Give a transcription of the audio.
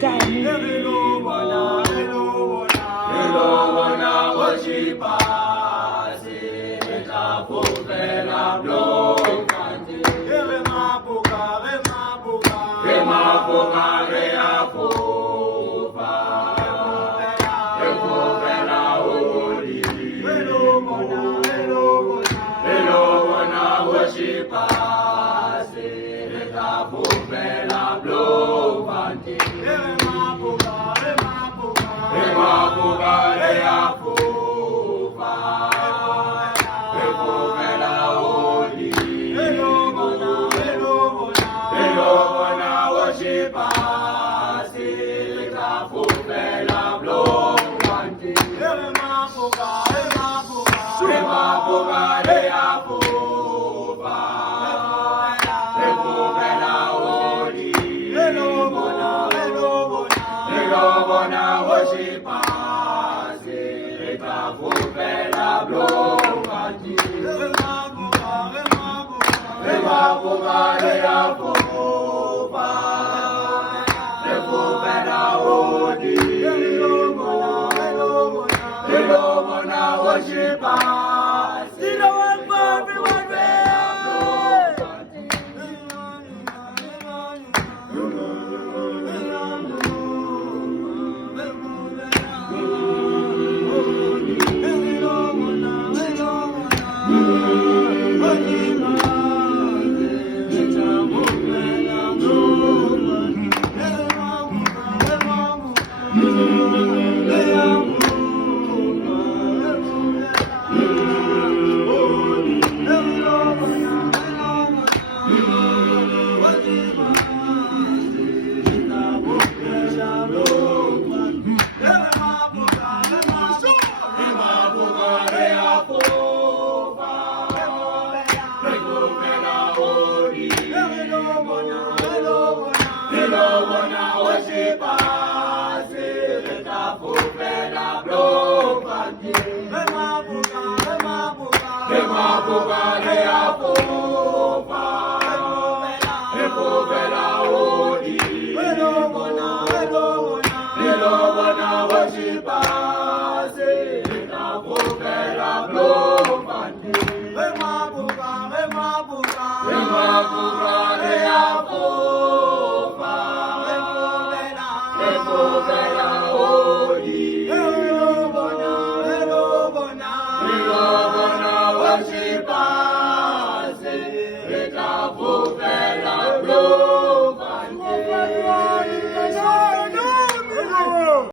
guy. Hello, bona, hello, bona. Hello, bona, worshipper. Sita fufela blokandi. Remapuka, remapuka. Remapuka, reapupa. Refufela uli. Hello, bona, hello, bona. Hello, bona, worshipper. Sita fufela blokandi. Remapuka, remapuka. Remapuka, reapupa. Refufela uli. Hello, bona, hello, bona. Hello, bona, worshipper. Sita fufela blokandi. Remapuka, remapuka. Remapuka, reapupa. Refufela uli. Hello, bona, hello, bona. Hello, bona, worshipper. Sita fufela blokandi. Remapuka, remapuka. Remapuka, reapupa. Refufela uli. Hello, bona, hello, bona. Hello, bona, worshipper. Sita one for everyone, Remapuka,